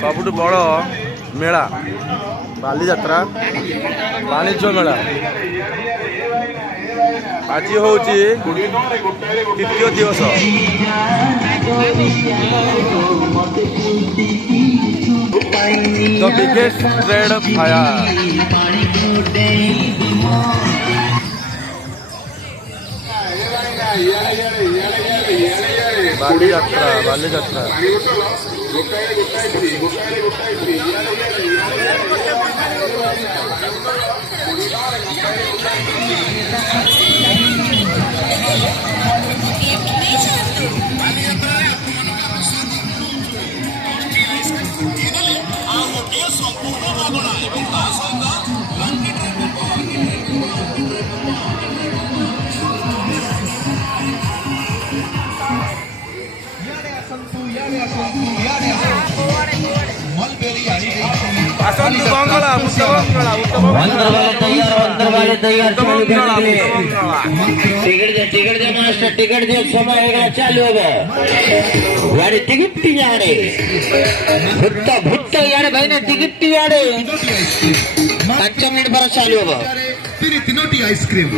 सबुठ बड़ मेला बालीजात्रा वाणिज्य मेला आज हूँ द्वितीय दिवस। The biggest trade fair Balijatra Balijatra ticket दे मास्टर टिकट दे समय चालू गाड़ी टिकट याडे भुट्टा भुट्टा याडे भाई ने टिकट याडे 5 मिनिट पर चालू तिनोटी आइसक्रीम